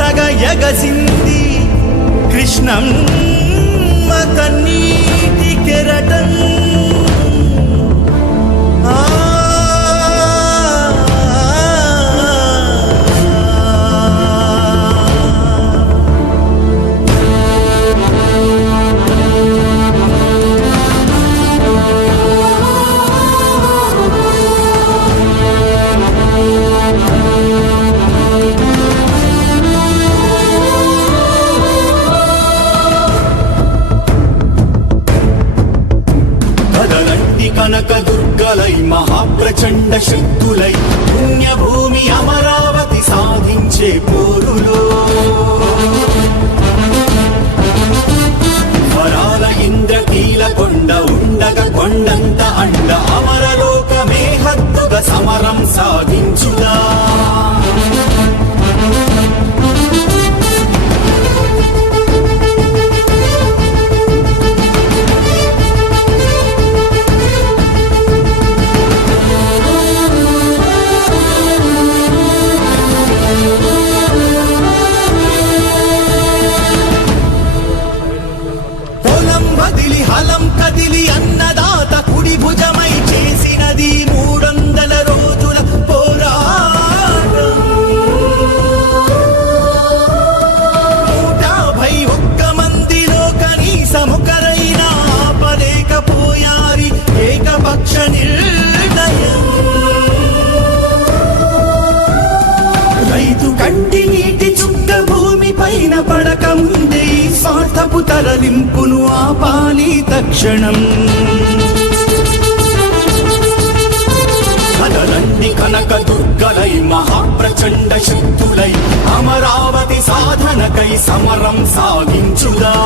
పచ్చగ ఎగసింది కృష్ణమ్మ కన్నీటి కెరటం. కనక దుర్గలై మహాప్రచండ శక్తులై పుణ్యభూమి అమరావతి సాధించే పోరులో వరాల ఇంద్రకీల కొండ ఉండగ కొండంత అండ అమరలోకమే హద్దుగా సమరం సాధించుదా. హలం కదిలి అన్నదాత కుడి భుజమై చేసినది 300 రోజుల పోరాటం. 151 మందిలో కనీసమొకరైనా ఆపలేకపోయారి ఏకపక్ష నిర్ణయం. రైతు కంటి నీటి చుక్క భూమి పైన పడక ముందే స్వార్థపు తరలింపును ఆపాలి తక్షణం. కదలండి కనక దుర్గలై మహాప్రచండ శక్తులై అమరావతి సాధనకై సమరం సాగించుదా.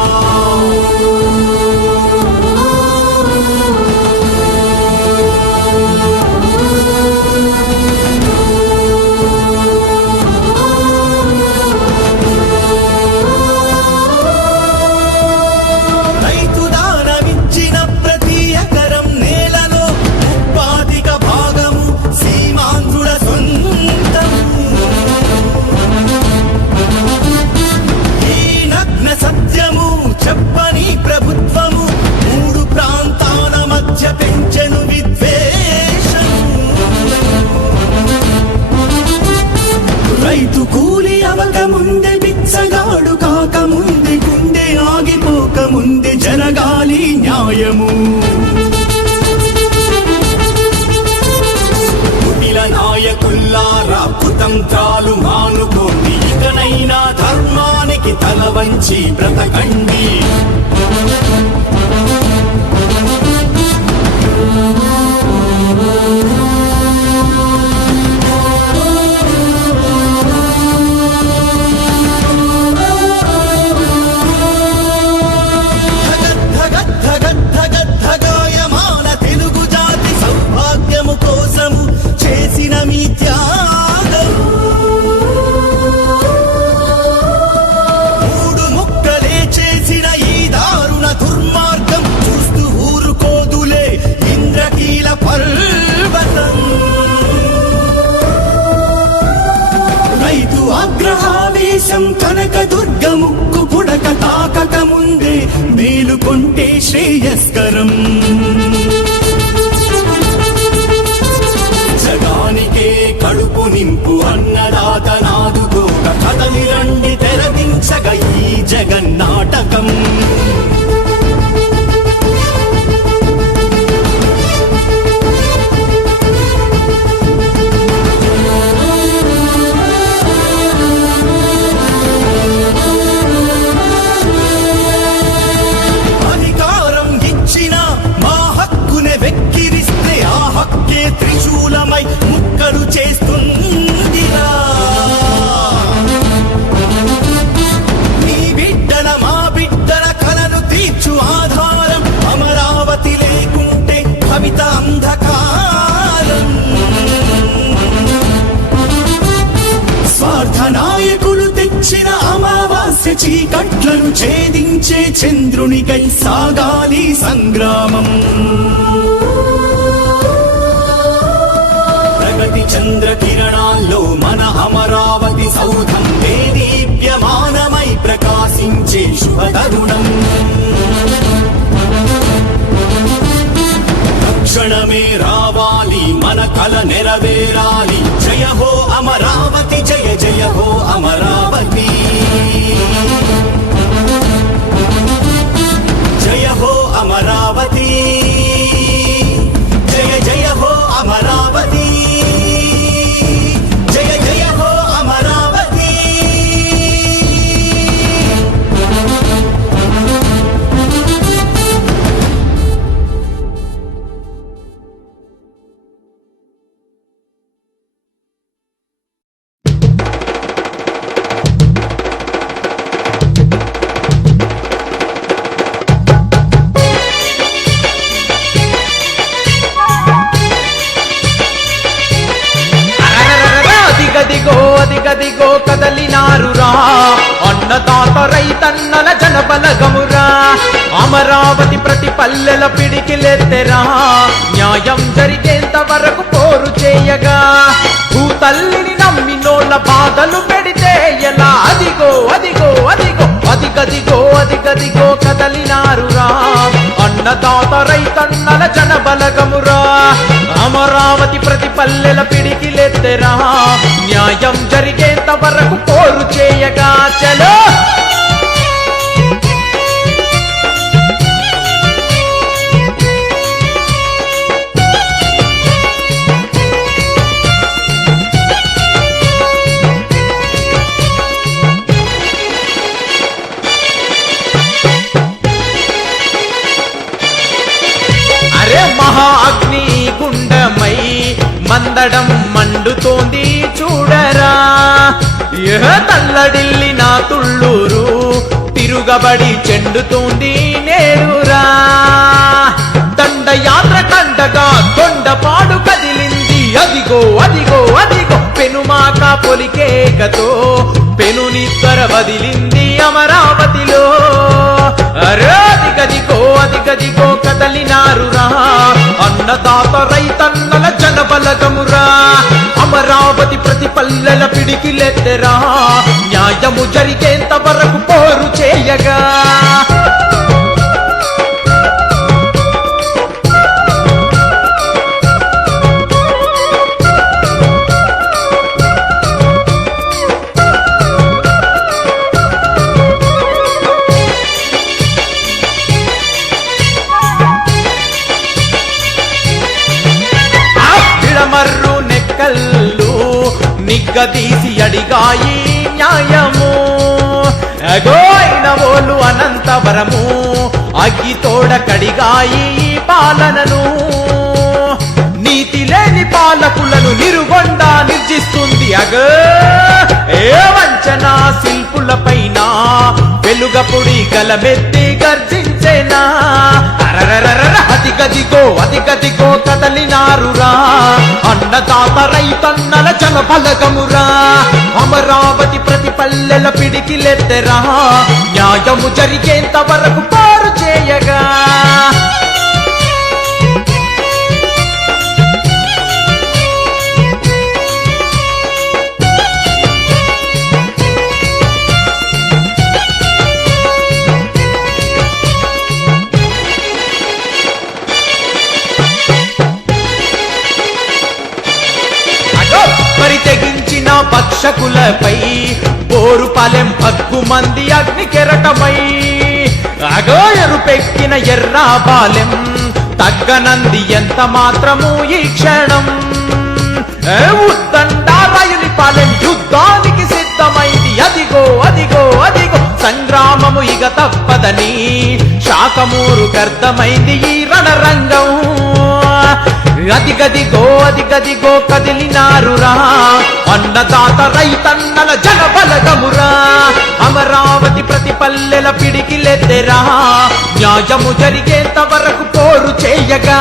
చెప్పని ప్రభుత్వము 3 ప్రాంతాల మధ్య పెంచెను విద్వేషం. రైతు కూలి అవక ముందే బిచ్చగాడు కాకముందే గుండె ఆగిపోక ముందే జరగాలి న్యాయము. కుటిల నాయకుల్లారా కుతంత్రాలు మానుకోండి, ఇకనైనా ధర్మానికి తల వంచి బ్రతకండి. ధగధగాయమాన తెలుగు జాతి సౌభాగ్యము కోసము చేసిన మీ త్యాగం. 3 ముక్కలే చేసిన ఈ దారుణ దుర్మార్గం చూస్తూ ఊరుకోదులే ఇంద్రకీల పర్వతం. రైతు ఆగ్రహావేశం కనక దుర్గ ముక్కు పుడక తాకక ముందే మేలుకొంటే శ్రేయస్కరం. జగానికే కడుపు నింపు అన్నదాత నాదుకోక కదలి రండి తెరదించగ ఈ జగన్నాటకం. వెక్కిరిస్తే ఆ హక్కే త్రిశూలమై ముక్కలు చేస్తుందిరా. నీ బిడ్డల మా బిడ్డల కలను తీర్చు ఆధారం అమరావతి లేకుంటే కవిత అంధకారం. స్వార్థ నాయకులు తెచ్చిన అమావాస్య చీకట్లను ఛేదించే చంద్రునికై సాగాలి సంగ్రామం. ప్రగతి చంద్ర కిరణాల్లో మన అమరావతి సౌధం దేదీప్య శుభతరుణం తక్షణమే రావాలి మన కల నెరవేరాలి జయ హో అమరావతి జయ జయ హో అమరావతి జయ హో అమరావతి జయ జయ హో అమరావతి జయ జయ హో అమరావతి అదిగదిగో కదలినారురా అన్నదాత రైతన్నల జనబలగమురా అమరావతి ప్రతి పల్లెల పిడికిలెత్తెరా న్యాయం జరిగేంత వరకు పోరు చేయగా భూతల్లిని నమ్మినోళ్ళ బాధలు పెడితే ఎలా అదిగో అదిగో అదిగో అదిగదిగో కదలినారురా అన్నదాత రైతన్నల జనబలగమురా అమరావతి ప్రతి పల్లెల పిడికిలెత్తెరా న్యాయం జరిగేంత వరకు పోరు చేయగా చలో మహా అగ్ని గుండమై మందడం మండుతోంది చూడరా తల్లడిల్లి నా తుళ్ళూరు తిరుగబడి చెండుతోంది నేరురా దండయాత్ర కండగా కొండపాడు కదిలింది అదిగో అదిగో అదిగో పెనుమాక పొలికేకతో పెనునిద్దర వదిలింది అమరావతిలో అదిగదిగో కదలినారురా అన్నదాత రైతన్నల జనబలగమురా అమరావతి ప్రతి పల్లెల పిడికిలెత్తెరా న్యాయము జరిగేంత వరకు పోరు చేయగా మర్రు నెక్కల్లు నిగ్గదీసి అడిగాయి న్యాయము అగోయిన ఓలు అనంతవరము అగ్గితోడ కడిగాయి పాలనను నీతి లేని పాలకులను నిరుగొండ నిర్జిస్తుంది అగో ఏ వంచన శిల్పులపైన వెలుగపుడి గలమెత్తి గర్జించెనా అదిగదిగో కదలినారురా అన్నదాత రైతన్నల జనబలగమురా అమరావతి ప్రతి పల్లెల పిడికిలెత్తెరా న్యాయము జరిగేంత వరకు పోరు చేయగా తెగించిన భక్షకులపై పోరు పాలెం భగ్గు మంది అగ్ని కెరటమై అగో ఎరుపెక్కిన ఎర్రా బాలెం తగ్గనంది ఎంత మాత్రము ఈ క్షణం ఉద్దండారాయుని పాలెం యుద్ధానికి సిద్ధమైంది అదిగో అదిగో అదిగో సంగ్రామము ఇక తప్పదని శాకమూరు గర్ధమైంది ఈ రణరంగం అదిగదిగో కదిలినారురా అన్నదాత రైతన్నల జనబలగమురా అమరావతి ప్రతి పల్లెల పిడికిలెత్తెరా న్యాయము జరిగేంత వరకు పోరు చేయగా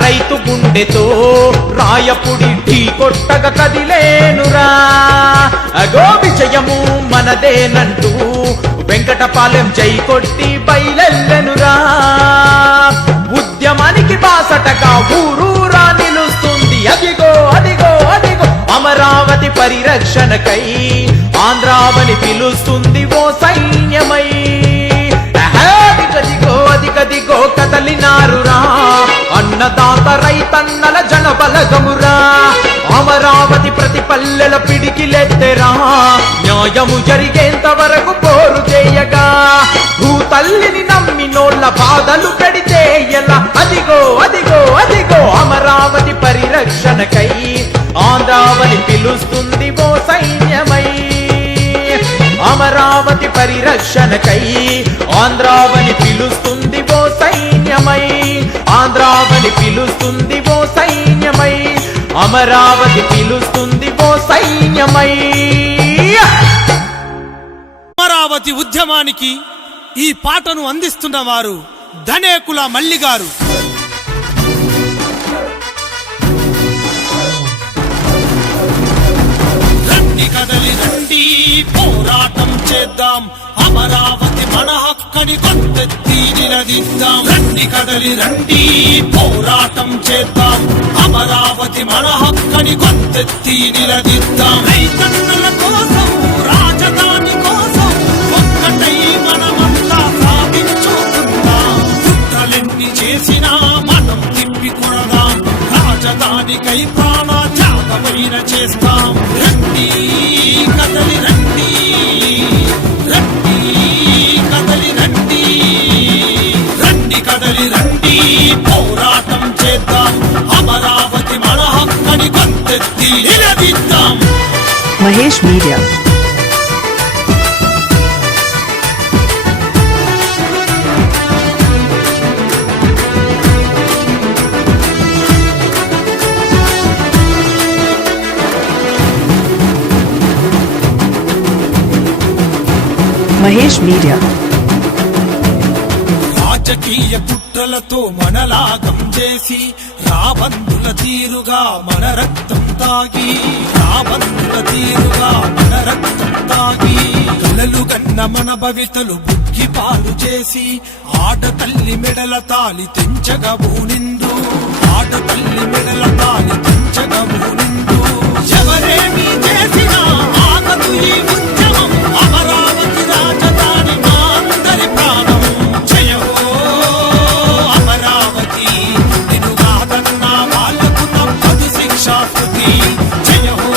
రైతు గుండెతో రాయపుడి ఢీ కొట్టగ కదిలేనురా అగో విజయము మనదేనంటూ వెంకటపాలెం జై కొట్టి బయలెల్లెనురా ఉద్యమానికి బాసటగా ఊరూరా నిలుస్తుంది అదిగో అదిగో అదిగో అమరావతి పరిరక్షణకై ఆంధ్రావని పిలుస్తుంది ఓ సైన్యమై అదిగదిగో అదిగదిగో కదలినారురా అన్నదాత రైతన్నల జనబలగమురా అమరావతి ప్రతి పల్లెల పిడికిలెత్తెరా న్యాయము జరిగేంత వరకు పోరు చేయగా భూతల్లిని నమ్మినోళ్ళ బాధలు పెడితే ఎలా అదిగో అదిగో అదిగో అమరావతి పరిరక్షణకై ఆంధ్రావని పిలుస్తుంది ఓ సైన్యమై అమరావతి పరిరక్షణకై ఆంధ్రావని పిలుస్తుంది ఓ సైన్యమై ఆంధ్రావని పిలుస్తుంది ఓ సైన్యమై అమరావతి పిలుస్తుంది ఓ సైన్యమై అమరావతి ఉద్యమానికి ఈ పాటను అందిస్తున్న వారు ధనేకుల మల్లిగారు. రండి కదలి రండి పోరాటం చేద్దాం అమరావతి మన హక్కని గొంతెత్తి నిలదీద్దాం. రండి కదలి రండి పోరాటం చేద్దాం అమరావతి మన హక్కని గొంతెత్తి నిలదీద్దాం. రైతన్నల కోసం రాజధాని కోసం ఒక్కటై మనమంతా సాధించుకుందాం. కుట్రలెన్ని చేసినా మనం తిప్పి కొడదాం రాజధానికై ప్రాణ త్యాగమైన చేస్తాం. రండి కదలి రండి రండి కదలి రండి రండి కదలి రండి పోరాటం చేద్దాం అమరావతి మన హక్కని గొంతెత్తి నిలదీద్దాం. మహేష్ మీడియా మహేష్ మీడియా రాజకీయ కుట్రలతో మనలాగం చేసి రాబందుల తీరుగా మన రక్తం తాగి రాబందుల తీరుగా మన రక్తం తాగి కలలు కన్న మన భవితలు బుక్కి పాలు చేసి ఆడతల్లి మెడల తాలి తెంచగబూనిందు ఆడతల్లి మెడల తాలి తెంచగబూనిందు. ఎవరేమీ చేసినా ఆగదు ఈ ఉద్యమం అమరావతి రాజధాని మా అందరి ప్రాణం. జయ హో అమరావతి నిన్ను కాదన్నా వాళ్ళకు తప్పదు శిక్షాకృతి. జయ హో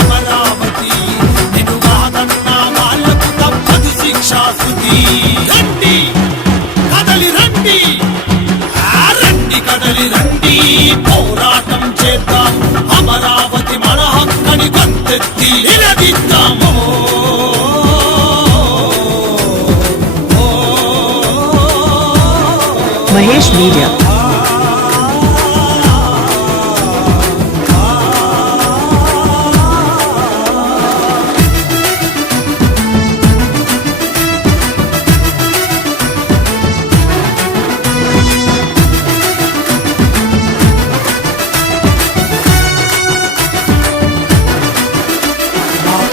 అమరావతి నిన్ను కాదన్నా వాళ్ళకు తప్పదు శిక్షాకృతి. రండి కదలి రండి రండి కదలి రండి పోరాటం చేద్దాం అమరావతి మన హక్కని గొంతెత్తి నిలదీద్దాము. మహేష్ మీడియా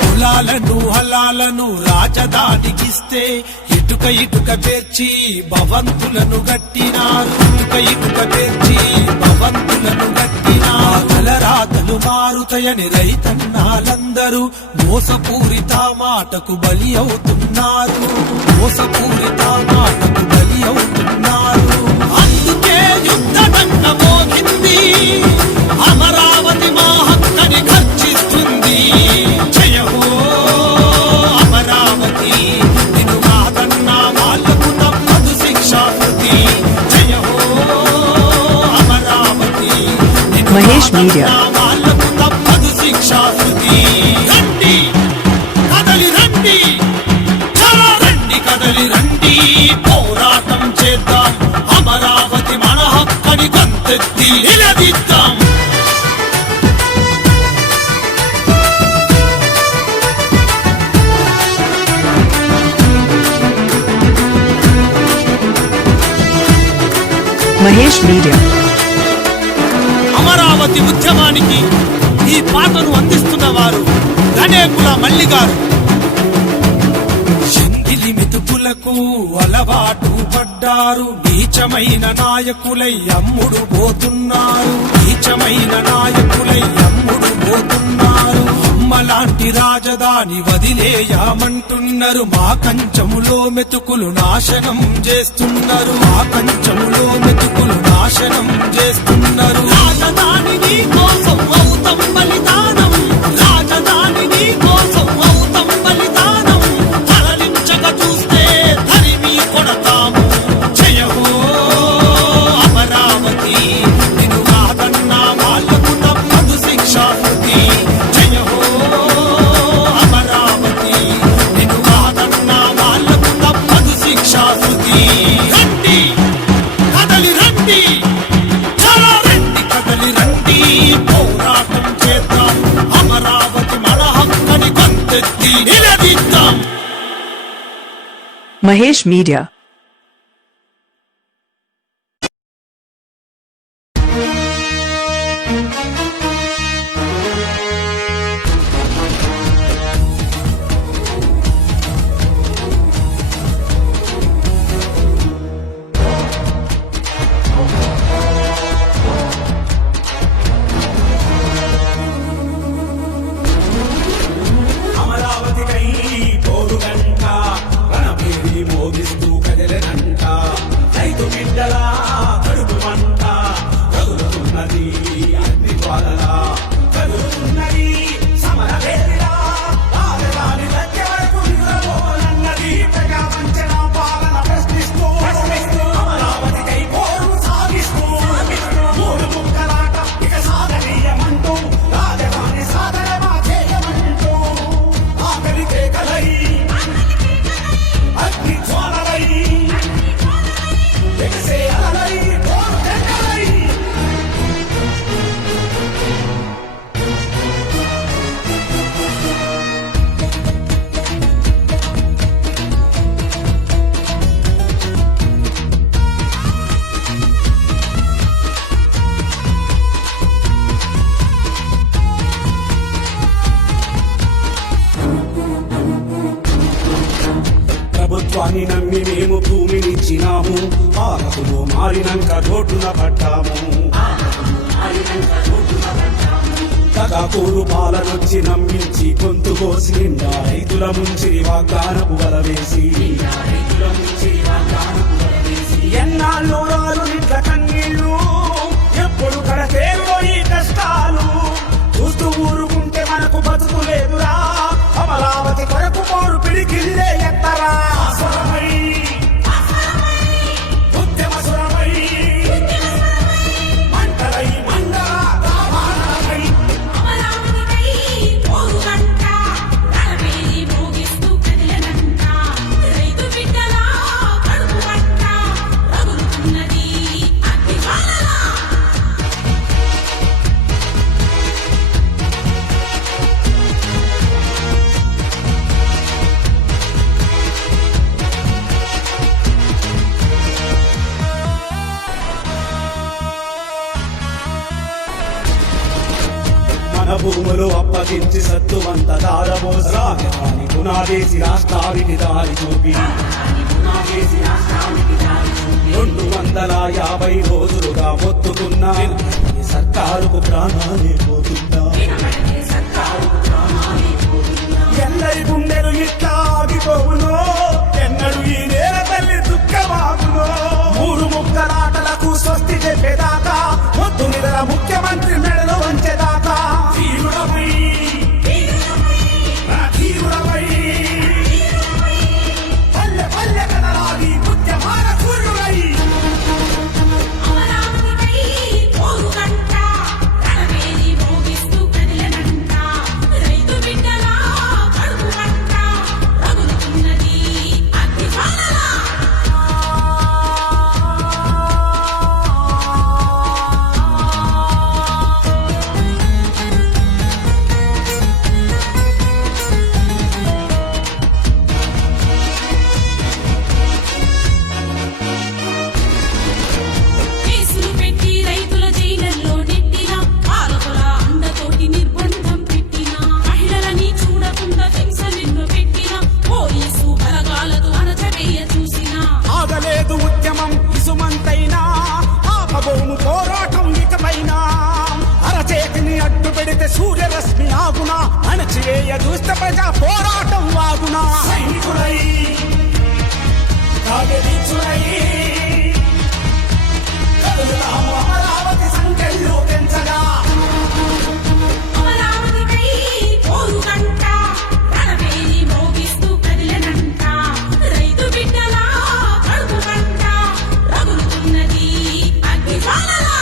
కులాలను హలాలను రాజధానికిస్తే ఇటుక ఇటుక పేర్చి భవంతులను గట్టినారు. ఇటుక ఇటుక పేర్చి భవంతులను గట్టినారు. తలరాతలు మారుతాయని రైతన్నాలందరూ మోసపూరిత మాటకు బలి అవుతున్నారు. మోసపూరిత మాటకు బలి అవుతున్నారు. అందుకే యుద్ధదండ మోగింది అమరావతి మా హక్కని గర్జిస్తుంది. జయ హో అమరావతి నిన్ను కాదన్నా వాళ్ళకు తప్పదు శిక్షాకృతి. జయ హో అమరావతి నిన్ను మహేష్ మీడియా కాదన్నా వాళ్ళకు తప్పదు శిక్షాకృతి. రండి కదలి రండి రండి కదలి రండి పోరాటం చేద్దాం అమరావతి మన హక్కని గొంతెత్తి నిలదీద్దాం. మహేష్ మీడియా అమరావతి ఉద్యమానికి ఈ పాటను అందిస్తున్న వారు గణేకుల మల్లి గారు. శంగిలి మెతుకులకు అలవాటు పడ్డారు, నీచమైన నాయకులై అమ్ముడు పోతున్నారు, నీచమైన నాయకులై అమ్ముడు పోతున్నారు. అమ్మలాంటి రాజధాని వదిలేయామంటున్నారు, మా కంచములో మెతుకులు నాశనం చేస్తున్నారు, మా కంచములో మెతుకులు నాశనం చేస్తున్నారు. రాజధాని నీ కోసం అవుతాం బలిదానం, రాజధాని నీ కోసం అవుతాం బలిదానం, తరలించక చూస్తే తరిమి కొడతాము. జయ హో అమరావతి, నిన్ను కాదన్నా వాళ్లకు తప్పదు శిక్షాకృతి. జయ హో అమరావతి, నిన్ను కాదన్నా వాళ్లకు తప్పదు శిక్షాకృతి. రండి కదలి రండి, చాలా రండి కదలి రండి, పోరాటం చేద్దాం, అమరావతి మన హక్కని గొంతెత్తి నిలదీద్దాం. Mahesh Media. అమరావతికై పోరుగంట, రణభేరి మోగిస్తూ కదిలినంట, రైతు బిడ్డల కడుపు మంట, కదులుతున్నది అగ్ని జ్వాలలా, కదులుతున్నది సమర వేదిలా, రాజధాని దగ్గర వరకు నిద్రపోనన్నది ప్రజా వంచన పాలన ప్రశ్నిస్తూ అమరావతికై పోరు సాగిస్తూ మూడు ముక్కలాట ఇక సాగనీయమంటూ, రాజధాని సాధనమా చేయమంటూ, ఆకలి కేకలై అగ్ని జ్వాలలై ఎగసే అలలై పోరు జంగలై. ప్రభుత్వాన్ని నమ్మి మేము భూమినిచ్చినాము, ఆగకులు మారినంక రోడ్డున పడ్డాము. తగాకోరు పాలనొచ్చి నమ్మించి గొంతు కోసి నిండా రైతుల ముంచి వాగ్దానపు వల వేసి, ఎన్నాళ్ళు రాలు నిట్ల కన్నీళ్ళు, ఎప్పుడు కడతేరులో ఈ కష్టాలు, చూస్తూ ఊరుకుంటే మనకు బతుకు లేదురా, అమరావతి కొరకు పోరు పిడికిల్లే ఎత్తరా. సురమై ఉద్యమ సురమై మంటలై మండల రామాయణమై, అమరావతికై పోరుగంట, రణభేరి మోగిస్తూ కదిలినంట, రైతు బిడ్డల కడుపు మంట, రగులుతున్నది అగ్ని జ్వాలలా. మన భూములు అప్పగించి సత్తువంత దారబోసి, రాజధాని పునాదేసి రాష్ట్రానికి దారి చూపి, 250 రోజులుగా మొత్తుకున్నా ఈ సర్కారుకు ప్రాణాలే పోతుందా. ఎందరి గుండెలు ఇట్లా ఆగిపోవునో, ఎన్నడు ఈ నేల తల్లి దుఃఖమాగునో, మూడు ముక్కలాటలకు స్వస్తి చెప్పేదాకా, మొద్దు నిద్ర ముఖ్యమంత్రి మెడలు వంచేదాకా, తీరుడమై తీరుడమై పల్లె పల్లె కదలాడి ఉద్యమాల సూర్యుడై. అమరావతికై పోరుగంట, రణభేరి మోగిస్తూ కదిలినంట, రైతు సూర్యరశ్మి ఆగునా అణచివేయ దుష్ట ప్రజా పోరాటం ఆగునా సైనికులై కాగదీచులై కదులుతాము అమరావతి సంఖ్యలు పెంచగా అమరావతికై పోరుగంట రణవేలి మోగిస్తూ కదిలెనంట రైతు బిడ్డల కడుపు మంట రగులుతున్నది అగ్నిజ్వాలలా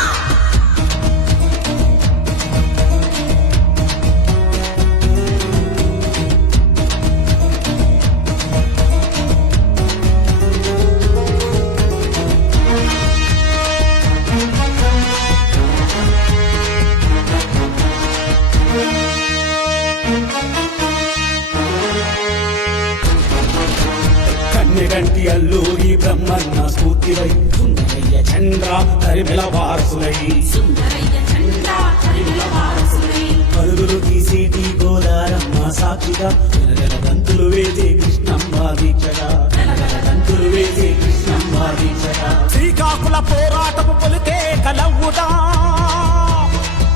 కన్నెగంటి అల్లూరి బ్రహ్మన్న స్ఫూర్తివై సుందరయ్య చంద్ర తరిమెల వారసులై సుందరయ్య చంద్ర కరిముల వారసులై పరుగులు తీసేటి గోదారమ్మ సాక్షిగా నెలగల దంతులు వేసే కృష్ణమ్మ దీక్షగా నెలగల దంతులు వేసే కృష్ణమ్మ దీక్షగా శ్రీకాకుళ పోరాటపు పొలికే కలవుదా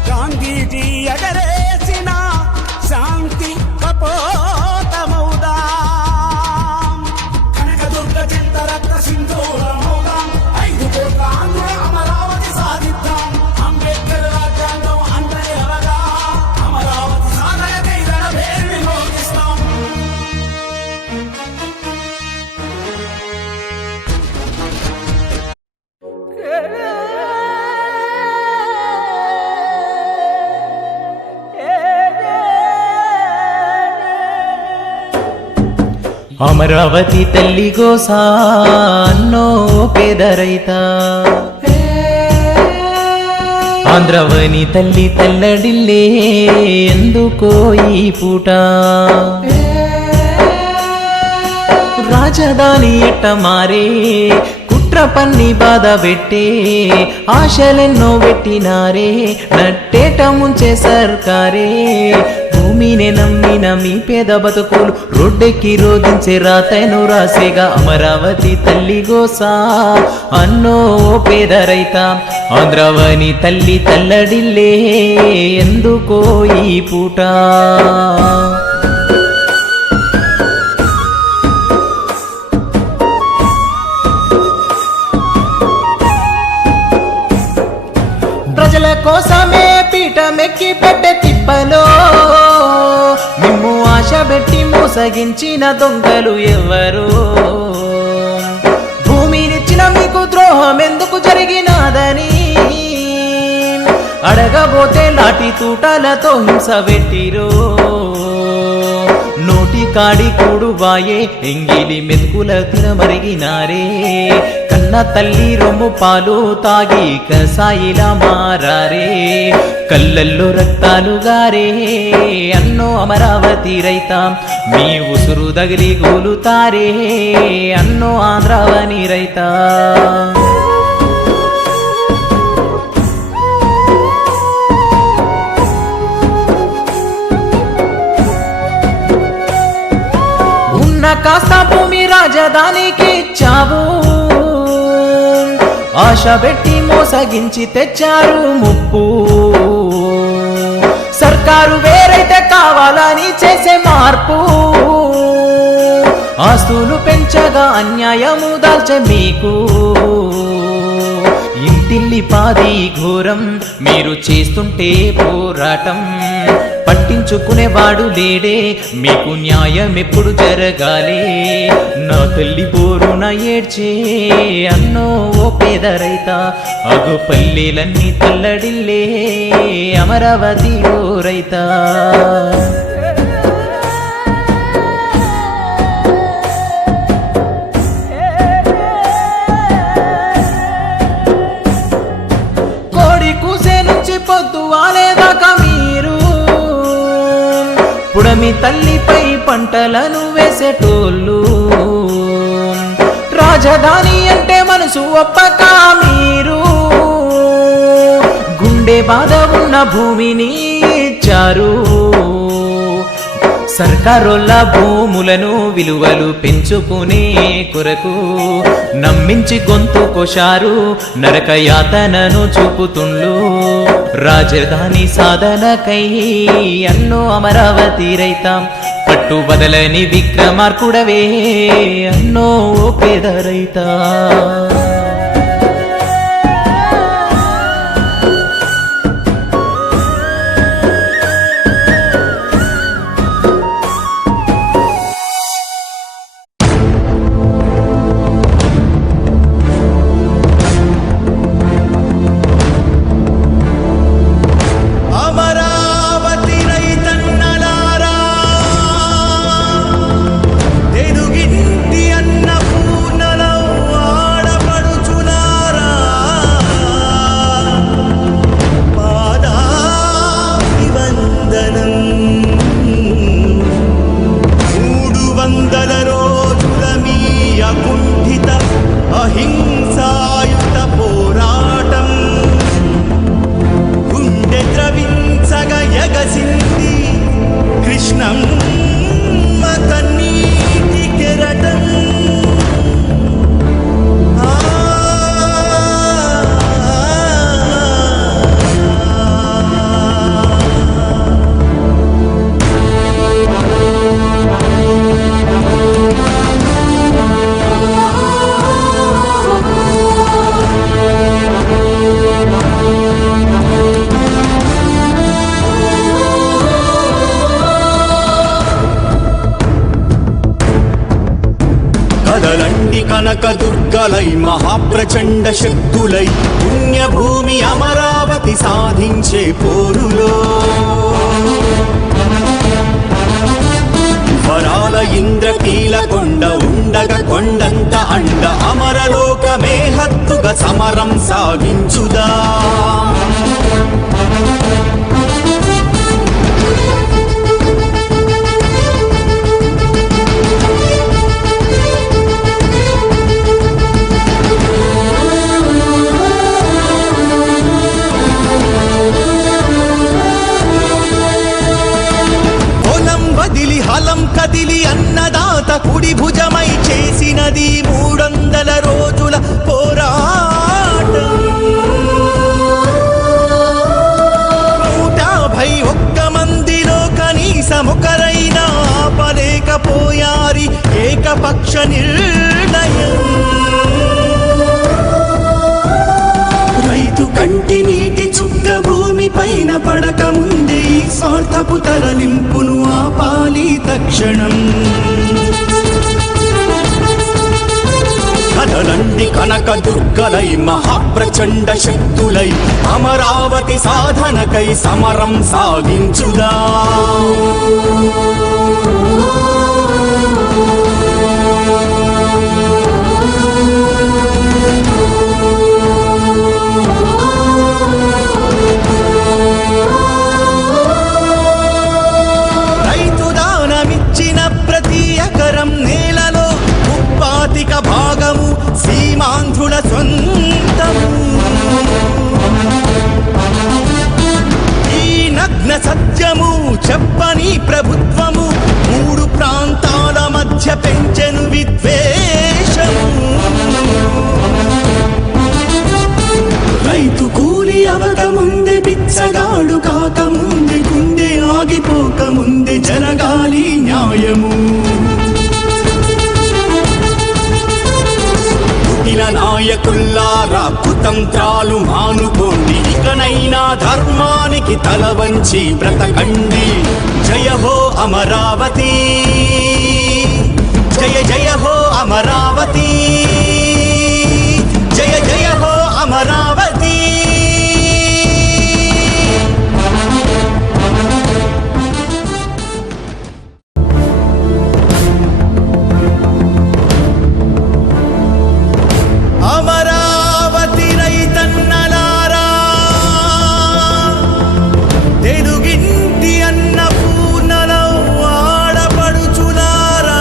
గాంధీజీ ఎగరేసిన శాంతి కపోతమౌదా కనకదుర్గ చింత రక్త సింధూరమౌదాం 5 కోట్ల ఆంధ్రుల అమరావతి సాధిద్దాం అంబేద్కర్ రాజ్యాంగం అంతయవగా అమరావతి సాధనకై రణభేరి మోగిస్తాం అమరావతి తల్లి గోసా అన్నో పేద రైత ఆంధ్రవని తల్లి తల్లడిల్లే ఎందుకో ఈ పూట రాజధాని ఎట్ట మారే కుట్ర పన్ని బాధ పెట్టే ఆశలెన్నో పెట్టినారే నట్టేట ముంచే సర్కారే భూమిని నమ్మిన మీ పేద బతుకులు రోడ్డెక్కి రోధించే రాతను రాసేగా అమరావతి తల్లి గోసా అన్నో పేద రైత ఆంధ్రవని తల్లి తల్లడిల్లే ఎందుకో ఈ పూట ప్రజల కోసమే పీఠమెక్కి పెట్టే తిప్పలో మిమ్ము ఆశ పెట్టి మోసగించిన దొంగలు ఎవరు భూమినిచ్చిన మీకు ద్రోహం ఎందుకు జరిగినాదని అడగబోతే లాఠీ తూటాలతో హింస పెట్టిరో నోటి కాడి కూడు వాయే ఎంగిలి మెతుకుల తినమరిగినారే కన్న తల్లి రొమ్ము పాలు తాగి కసాయిలా మారారే కళ్ళల్లో రక్తాలు గారే అన్నో అమరావతి రైత మీ ఉసురు దగిలి గోలుతారే అన్నో ఆంధ్రావని రైత కాస్త భూమి రాజధానికి ఇచ్చావు ఆశ పెట్టి మోసగించి తెచ్చారు ముప్పు సర్కారు వేరైతే కావాలని చేసే మార్పు ఆస్తులు పెంచగా అన్యాయము దాల్చే మీకు ఇంటిల్లి పాది ఘోరం మీరు చేస్తుంటే పోరాటం పట్టించుకునేవాడు లేడే మీకు న్యాయం ఎప్పుడు జరగాలి నా తల్లి పోరున ఏడ్చే అన్నో ఓ పేద రైత అగు పల్లెలన్నీ తల్లడిల్లే అమరావతి ఓ రైత కోడి కూసే నుంచి పొద్దు వాలేదాకా మీరు పుడమి తల్లిపై పంటలను వేసేటోళ్ళు రాజధాని అంటే మనసు ఒప్పక మీరు గుండె బాధ ఉన్న భూమిని ఇచ్చారు సర్కారోళ్ళ భూములను విలువలు పెంచుకునే కొరకు నమ్మించి గొంతు కొశారు నరక యాతనను చూపుతుండ్లు రాజధాని సాధనకై అన్నో అమరావతి రైతాం పట్టు బదలని విక్రమార్కుడవే అన్నో ఓ పేద రైతా అమరావతి రైతన్నలారా తెలుగింటి అన్నపూర్ణలో ఆడపడుచులారా పాదాభివందనం 300 రోజుల మీ అకుంఠిత అహింసాయుత పోరాటం గుండె ద్రవించగ ఎగసింది కృష్ణమ్మ కన్నీటి కెరటం ఆ కదలండి కనక దుర్గలై మహాప్రచండ శక్తులై పుణ్యభూమి అమరావతి సాధించే పోరులో వరాల ఇంద్రకీల కొండ ఉండగ కొండంత అండ అమరలోకమే హత్తుగా సమరం సాగించుదా హలం కదిలి అన్నదాత కుడి భుజమై చేసినది 300 రోజుల పోరాటం 151 మందిలో కనీసమొకరైనా ఆపలేకపోయారి ఏకపక్ష నిర్ణయం రైతు కంటి నీటి చుక్క భూమి పైన పడక ముందే స్వార్థపు తరలింపును ఆపాలి తక్షణం కదలండి కనక దుర్గలై మహాప్రచండ శక్తులై అమరావతి సాధనకై సమరం సాగించుదా నేలలో 35 భాగము సీమాంధ్రుల సొంతము ఈ నగ్న సత్యము చెప్పని ప్రభుత్వము 3 ప్రాంతాల మధ్య పెంచెను విద్వేషము రైతు కూలి అవక ముందే బిచ్చగాడు కాక ముందే గుండె ఆగిపోక ముందే జరగాలి న్యాయము నాయకుల్లారా కుతంత్రాలు మానుకోండి ఇకనైనా ధర్మానికి తల వంచి బ్రతకండి జయ హో అమరావతి జయ జయ హో అమరావతి జయ జయ హో అమరావతి అమరావతి రైతన్నలారా తెలుగింటి అన్నపూర్ణలో ఆడపడుచులారా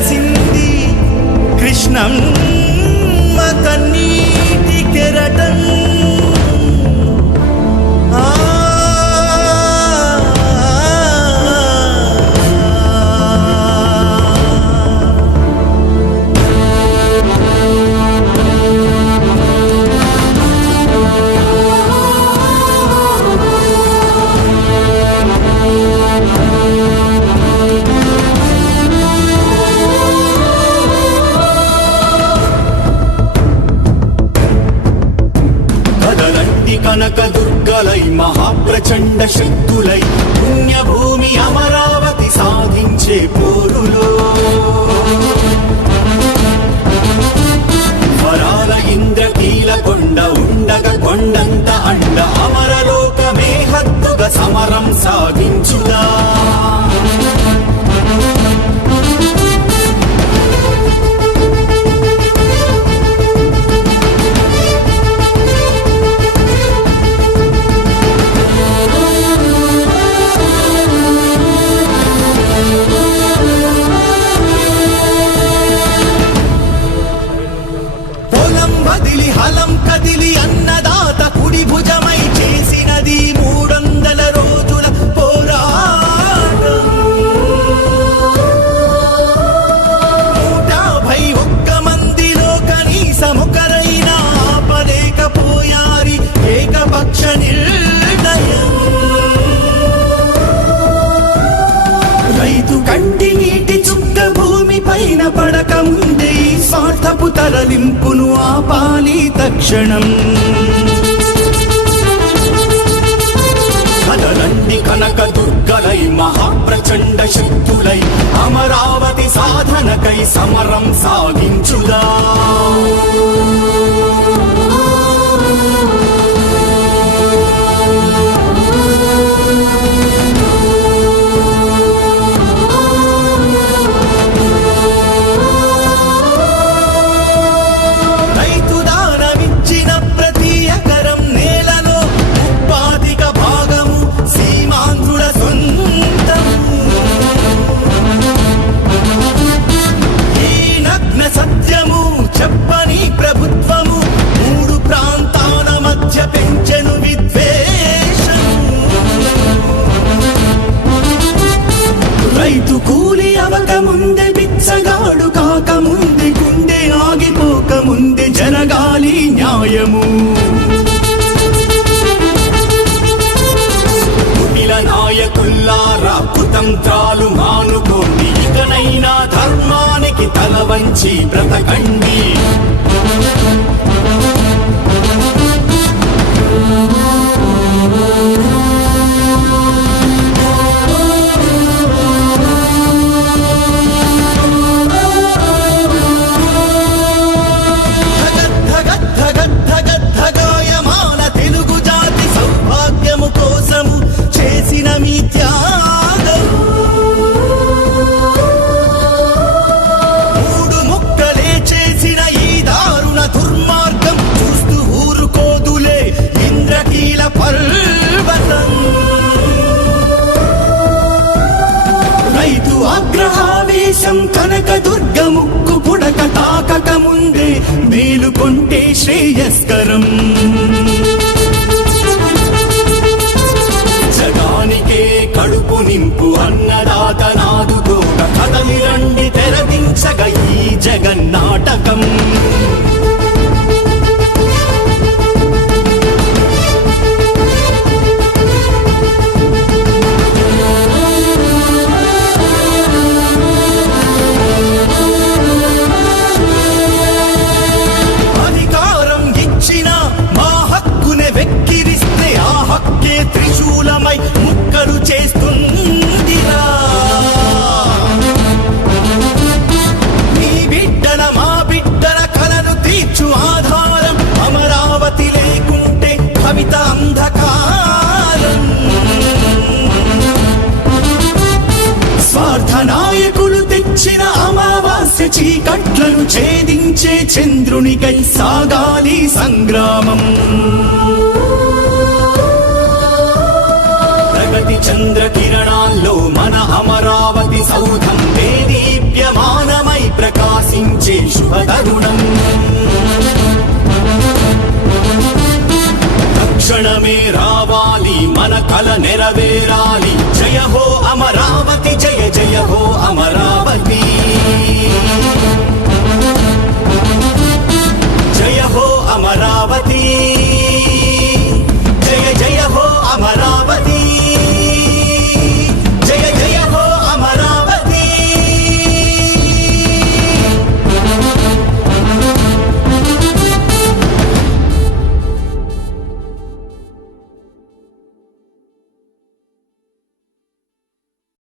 వెలసింది కృష్ణమ్మ కన్నీటి కెరటం. కనక దుర్గలై మహాప్రచండ శక్తులై పుణ్యభూమి అమరావతి సాధించే పోరులో వరాల ఇంద్రకీల కొండ ఉండగ కొండంత అండ అమరలోకమే హద్దుగా సమరం సాగించుదా. హలం కదిలి అన్నదాత కుడి భుజమై చేసినది 300 రోజుల పోరాటం. 151 మందిలో కనీసమొకరైనా ఆపలేకపోయారి ఏకపక్ష నిర్ణయం. రైతు కంటి నీటి చుక్క భూమి పైన పడక ముందే స్వార్థపు తరలింపును ఆపాలి తక్షణం. కదలండి కనక దుర్గలై మహాప్రచండ శక్తులై అమరావతి సాధనకై సమరం సాగించుదా. చెప్పని ప్రభుత్వము 3 ప్రాంతాల మధ్య పెంచెను విద్వేషం. రైతు కూలి అవక ముందే బిచ్చగాడు కాక ముందే గుండె ఆగిపోక ముందే జరగాలి న్యాయము. కుటిల నాయకుల్లారా కుతంత్రాలు మానుకోండి, ఇకనైనా ధర్మానికి తల వంచి బ్రతకండి. గాయమాన తెలుగు జాతి సౌభాగ్యము కోసము చేసిన మీ త్యాగం. 3 ముక్కలే చేసిన ఈ దారుణ దుర్మార్గం చూస్తూ ఊరుకోదులే ఇంద్రకీల పర్వతం. రైతు ఆగ్రహావేశం కనక దుర్గ ముక్కు పుడక తాకక ముందే మేలుకొంటే శ్రేయస్కరం. జగానికే కడుపు నింపు అన్నదాత నాదుకోక కదలి రండి తెరదించగ ఈ జగన్నాటకం. అధికారం ఇచ్చిన మా హక్కునే వెక్కిరిస్తే ఆ హక్కే త్రిశూలమై ముక్కలు చేస్తుందిరా. మీ బిడ్డల మా బిడ్డల కలను తీర్చు ఆధారం అమరావతి లేకుంటే కవిత అంధకారం. స్వార్థ నాయకులు తెచ్చిన అమావాస్య చీకట్లను ఛేదించే చంద్రునికై సాగాలి సంగ్రామం. ప్రగతి చంద్ర కిరణాల్లో మన అమరావతి సౌధం దేదీప్యమానమై మోగించే